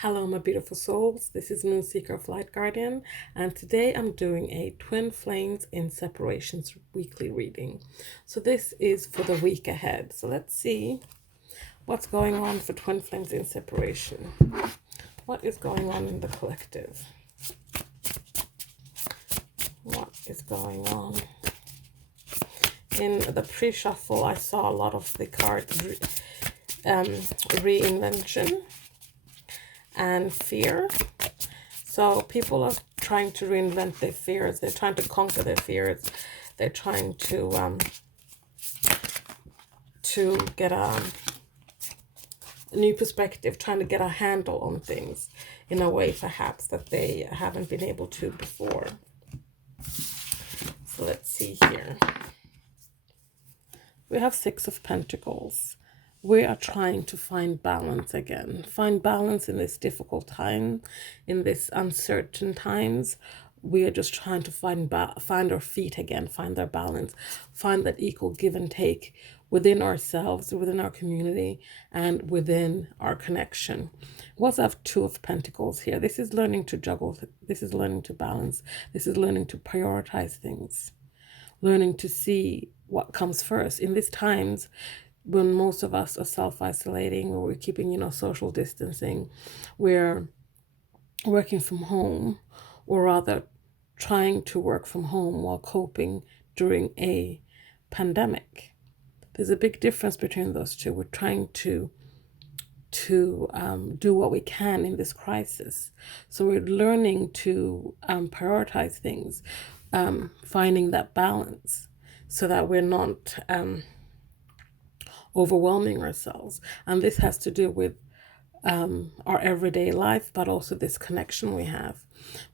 Hello, my beautiful souls. This is Moonseeker of Light Guardian, and today I'm doing a Twin Flames in Separations weekly reading. So, this is for the week ahead. So, let's see what's going on for Twin Flames in Separation. What is going on in the collective? What is going on? In the pre shuffle, I saw a lot of the cards reinvention and fear. So people are trying to reinvent their fears. They're trying to conquer their fears. They're trying to get a new perspective, trying to get a handle on things in a way perhaps that they haven't been able to before. So let's see here. We have Six of Pentacles. We are trying to find balance again. Find balance in this difficult time, in this uncertain times. We are just trying to find our feet again, find our balance, find that equal give and take within ourselves, within our community, and within our connection. We also have Two of Pentacles here. This is learning to juggle. This is learning to balance. This is learning to prioritize things, learning to see what comes first. In these times, when most of us are self-isolating or we're keeping, social distancing, we're working from home, or rather trying to work from home while coping during a pandemic. There's a big difference between those two. We're trying to do what we can in this crisis. So we're learning to prioritize things, finding that balance so that we're not overwhelming ourselves. And this has to do with our everyday life, but also this connection we have.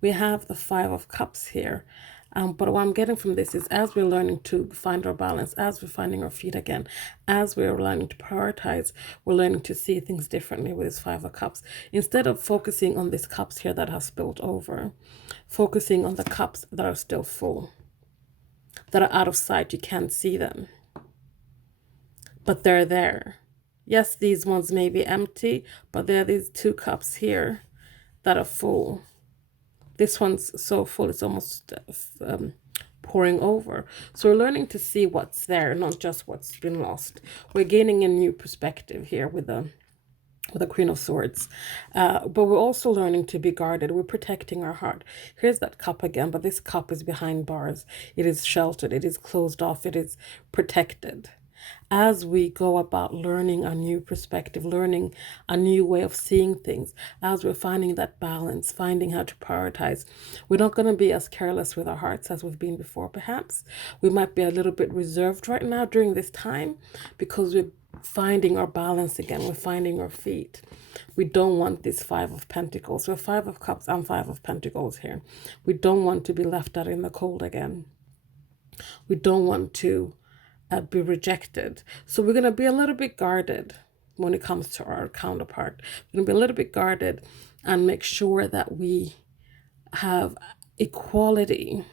We have the Five of Cups here. But what I'm getting from this is, as we're learning to find our balance, as we're finding our feet again, as we're learning to prioritize, we're learning to see things differently with this Five of Cups. Instead of focusing on these cups here that have spilled over, focusing on the cups that are still full, that are out of sight, you can't see them, but they're there. Yes, these ones may be empty, but there are these two cups here that are full. This one's so full, it's almost pouring over. So we're learning to see what's there, not just what's been lost. We're gaining a new perspective here with the Queen of Swords. But we're also learning to be guarded. We're protecting our heart. Here's that cup again, but this cup is behind bars. It is sheltered. It is closed off. It is protected. As we go about learning a new perspective, learning a new way of seeing things, as we're finding that balance, finding how to prioritize, we're not going to be as careless with our hearts as we've been before, perhaps. We might be a little bit reserved right now during this time because we're finding our balance again. We're finding our feet. We don't want this Five of Pentacles. So Five of Cups and Five of Pentacles here. We don't want to be left out in the cold again. We don't want to be rejected. So we're going to be a little bit guarded when it comes to our counterpart. We're going to be a little bit guarded and make sure that we have equality,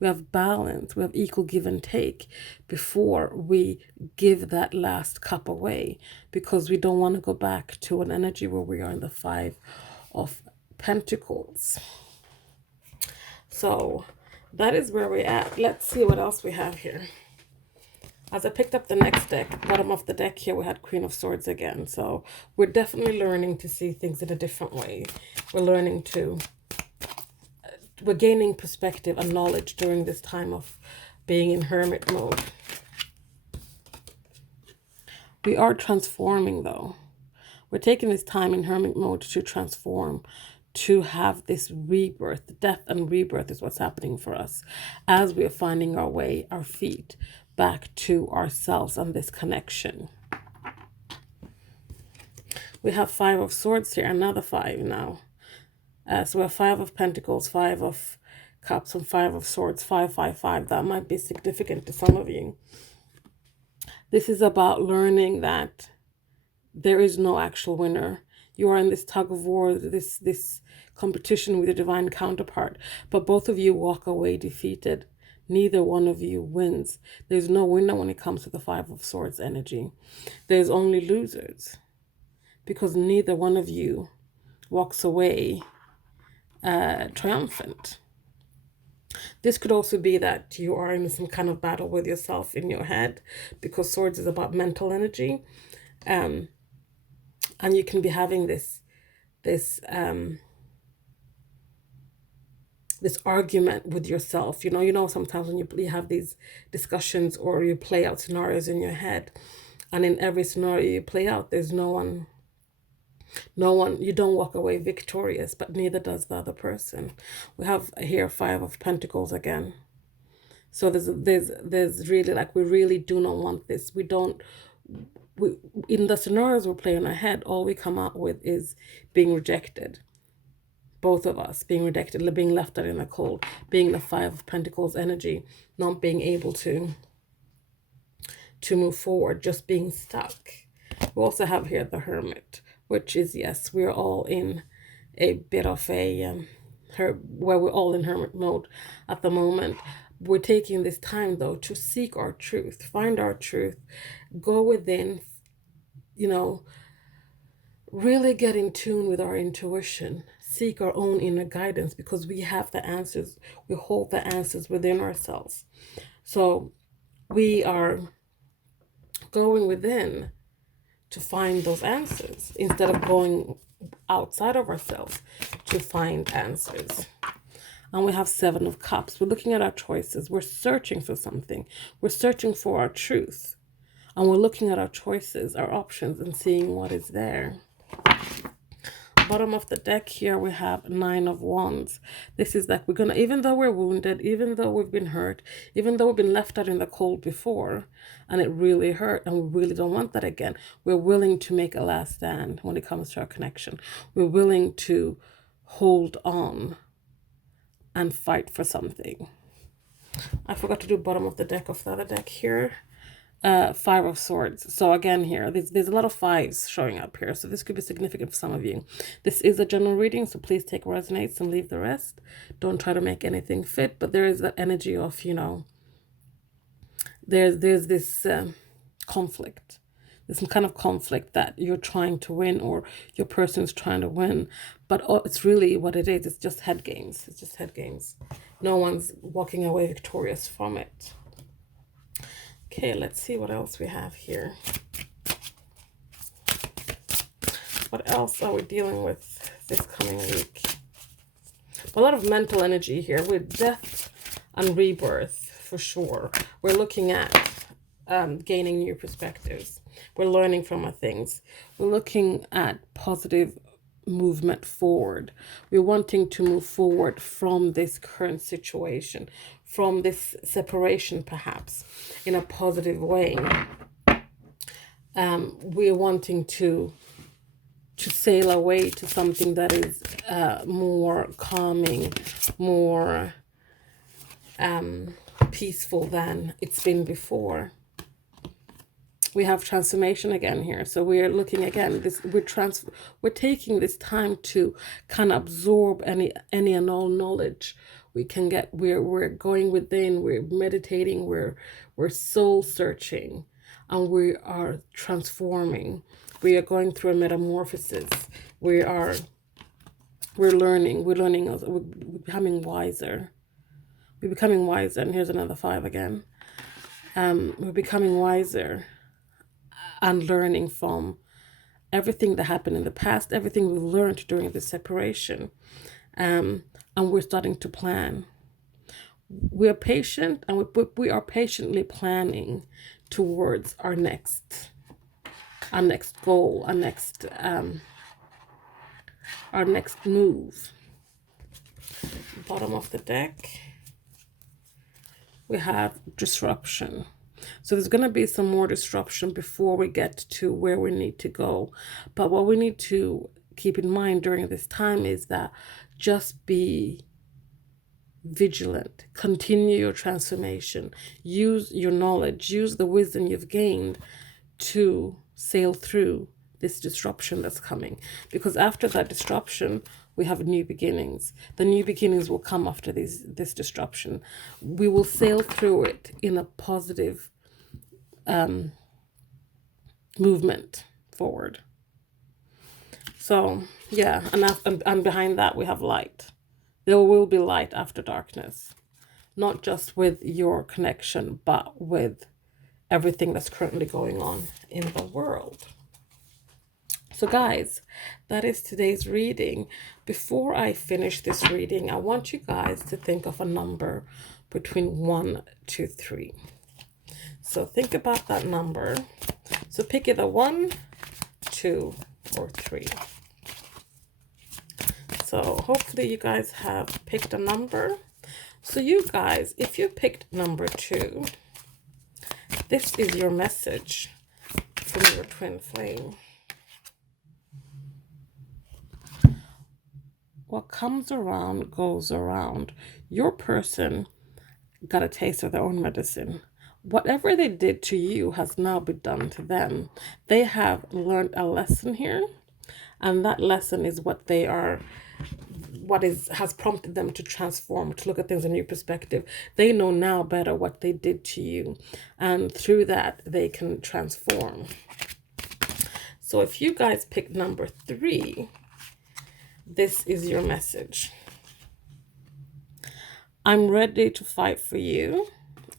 we have balance, we have equal give and take before we give that last cup away, because we don't want to go back to an energy where we are in the Five of Pentacles. So that is where we're at. Let's see what else we have here. As I picked up the next deck, bottom of the deck here, we had Queen of Swords again. So we're definitely learning to see things in a different way. We're gaining perspective and knowledge during this time of being in hermit mode. We are transforming though. We're taking this time in hermit mode to transform, to have this rebirth. Death and rebirth is what's happening for us as we are finding our way, our feet back to ourselves and this connection. We have Five of Swords here, another five now. So we have Five of Pentacles, Five of Cups, and Five of Swords, 555. That might be significant to some of you. This is about learning that there is no actual winner. You are in this tug of war, this competition with your divine counterpart, but both of you walk away defeated. Neither one of you wins. There's no winner when it comes to the Five of Swords energy. There's only losers, because neither one of you walks away triumphant. This could also be that you are in some kind of battle with yourself in your head, because swords is about mental energy. And you can be having this argument with yourself. Sometimes when you have these discussions or you play out scenarios in your head, and in every scenario you play out, there's no one, you don't walk away victorious, but neither does the other person. We have here 5 of Pentacles again. So there's really, like, we really do not want this. In the scenarios we're playing in our head, all we come out with is being rejected. Both of us being rejected, being left out in the cold, being the 5 of Pentacles energy, not being able to move forward, just being stuck. We also have here the Hermit, which is, yes, we're all in a bit of where we're all in hermit mode at the moment. We're taking this time, though, to seek our truth, find our truth, go within, really get in tune with our intuition, seek our own inner guidance, because we have the answers. We hold the answers within ourselves. So we are going within to find those answers instead of going outside of ourselves to find answers. And we have 7 of Cups. We're looking at our choices. We're searching for something. We're searching for our truth. And we're looking at our choices, our options, and seeing what is there. Bottom of the deck here, we have 9 of Wands. This is like, even though we're wounded, even though we've been hurt, even though we've been left out in the cold before, and it really hurt, and we really don't want that again, we're willing to make a last stand when it comes to our connection. We're willing to hold on and fight for something. I forgot to do bottom of the deck of the other deck here. 5 of Swords. So again here, there's a lot of 5s showing up here. So this could be significant for some of you. This is a general reading, so please take what resonates and leave the rest. Don't try to make anything fit, but there is that energy of, there's this conflict. There's some kind of conflict that you're trying to win, or your person's trying to win. But it's really what it is. It's just head games. It's just head games. No one's walking away victorious from it. Okay, let's see what else we have here. What else are we dealing with this coming week? A lot of mental energy here with death and rebirth, for sure. We're looking at gaining new perspectives. We're learning from our things. We're looking at positive movement forward. We're wanting to move forward from this current situation, from this separation, perhaps, in a positive way. We're wanting to sail away to something that is more calming, more peaceful than it's been before. We have transformation again here. So we're looking again, we're taking this time to kind of absorb any and all knowledge we can get. We're going within, we're meditating, we're soul searching, and we are transforming. We are going through a metamorphosis. We're learning, we're becoming wiser. We're becoming wiser, and here's another 5 again. We're becoming wiser and learning from everything that happened in the past, everything we learned during the separation. And we're starting to plan. We're patient, and we are patiently planning towards our next goal, our next move. Bottom of the deck, we have disruption. So there's going to be some more disruption before we get to where we need to go. But what we need to keep in mind during this time is that just be vigilant, continue your transformation, use your knowledge, use the wisdom you've gained to sail through this disruption that's coming. Because after that disruption, we have new beginnings. The new beginnings will come after this disruption. We will sail through it in a positive movement forward. So yeah, and behind that we have light. There will be light after darkness, not just with your connection, but with everything that's currently going on in the world. So guys, that is today's reading. Before I finish this reading, I want you guys to think of a number between 1 to 3. So think about that number. So pick either 1, 2, or 3. So hopefully you guys have picked a number. So you guys, if you picked number 2, this is your message from your twin flame. What comes around goes around. Your person got a taste of their own medicine. Whatever they did to you has now been done to them. They have learned a lesson here, and that lesson is what they are, has prompted them to transform, to look at things in a new perspective. They know now better what they did to you, and through that they can transform. So if you guys pick number 3, this is your message. I'm ready to fight for you,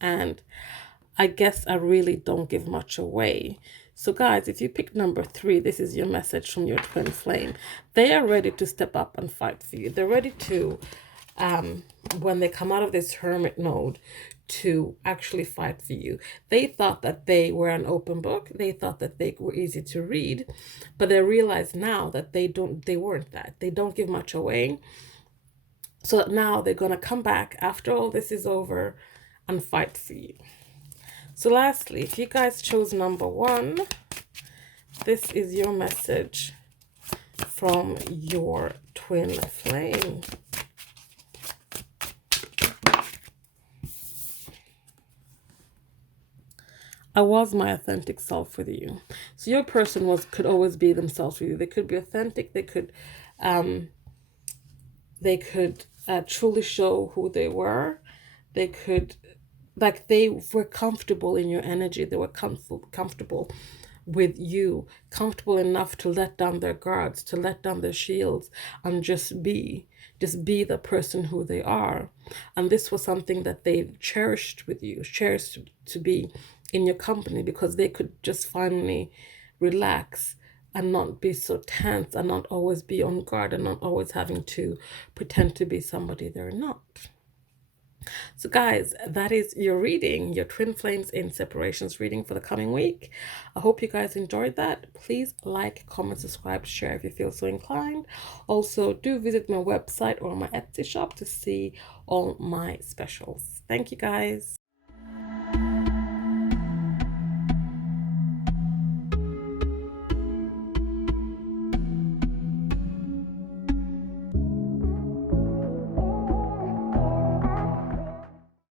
and I guess I really don't give much away. So guys, if you pick number 3, this is your message from your twin flame. They are ready to step up and fight for you. They're ready to, when they come out of this hermit mode, to actually fight for you. They thought that they were an open book. They thought that they were easy to read, but they realize now that they weren't that. They don't give much away. So now they're going to come back after all this is over and fight for you. So lastly, if you guys chose number 1, this is your message from your twin flame. I was my authentic self with you. So your person could always be themselves with you. They could be authentic. They could truly show who they were. They could, like, they were comfortable in your energy. They were comfortable with you, comfortable enough to let down their guards, to let down their shields, and just be the person who they are. And this was something that they cherished with you, cherished to be in your company, because they could just finally relax and not be so tense, and not always be on guard, and not always having to pretend to be somebody they're not. So guys, that is your reading, your twin flames in separations reading for the coming week. I hope you guys enjoyed that. Please like, comment, subscribe, share if you feel so inclined. Also, do visit my website or my Etsy shop to see all my specials. Thank you guys.